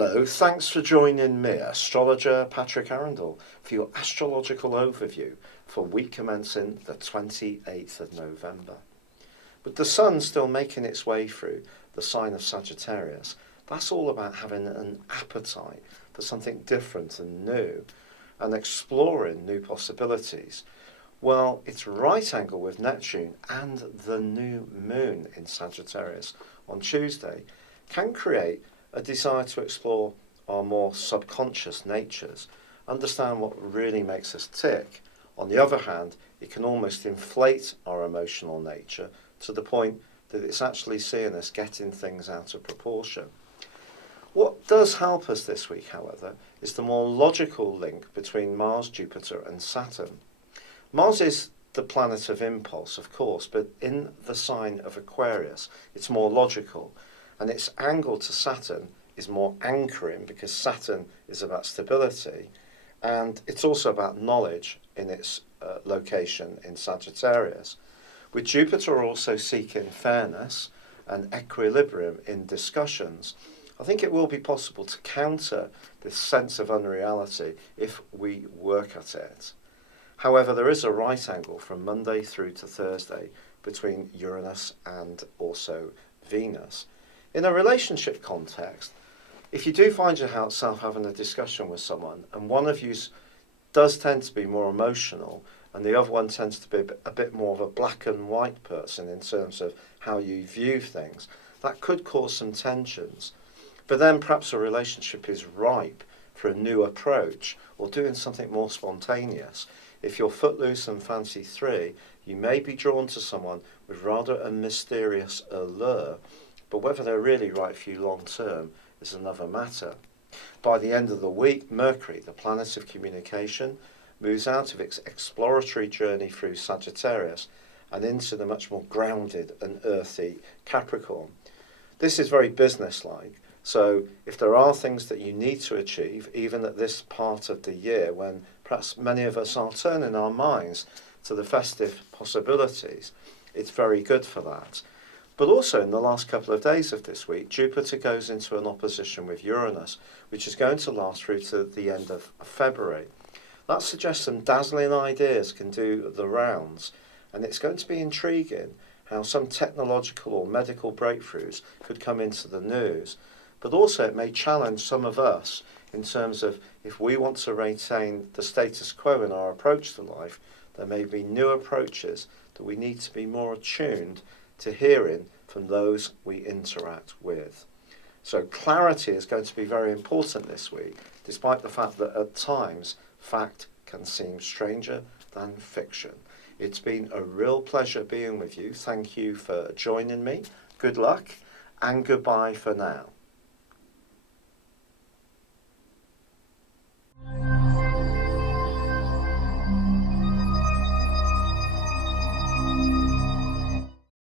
Hello, thanks for joining me, astrologer Patrick Arundell, for your astrological overview for week commencing the 28th of November. With the sun still making its way through the sign of Sagittarius, that's all about having an appetite for something different and new and exploring new possibilities. Well, its right angle with Neptune and the new moon in Sagittarius on Tuesday can create a desire to explore our more subconscious natures, understand what really makes us tick. On the other hand, it can almost inflate our emotional nature to the point that it's actually seeing us getting things out of proportion. What does help us this week, however, is the more logical link between Mars, Jupiter and Saturn. Mars is the planet of impulse, of course, but in the sign of Aquarius, it's more logical. And its angle to Saturn is more anchoring because Saturn is about stability, and it's also about knowledge in its location in Sagittarius. With Jupiter also seeking fairness and equilibrium in discussions, I think it will be possible to counter this sense of unreality if we work at it. However, there is a right angle from Monday through to Thursday between Uranus and also Venus. In a relationship context, if you do find yourself having a discussion with someone and one of you does tend to be more emotional and the other one tends to be a bit more of a black and white person in terms of how you view things, that could cause some tensions. But then perhaps a relationship is ripe for a new approach or doing something more spontaneous. If you're footloose and fancy free, you may be drawn to someone with rather a mysterious allure, but whether they're really right for you long term is another matter. By the end of the week, Mercury, the planet of communication, moves out of its exploratory journey through Sagittarius and into the much more grounded and earthy Capricorn. This is very businesslike, so if there are things that you need to achieve, even at this part of the year when perhaps many of us are turning our minds to the festive possibilities, it's very good for that. But also in the last couple of days of this week, Jupiter goes into an opposition with Uranus, which is going to last through to the end of February. That suggests some dazzling ideas can do the rounds, and it's going to be intriguing how some technological or medical breakthroughs could come into the news. But also it may challenge some of us in terms of if we want to retain the status quo in our approach to life, there may be new approaches that we need to be more attuned to hearing from those we interact with. So clarity is going to be very important this week, despite the fact that at times fact can seem stranger than fiction. It's been a real pleasure being with you. Thank you for joining me. Good luck and goodbye for now.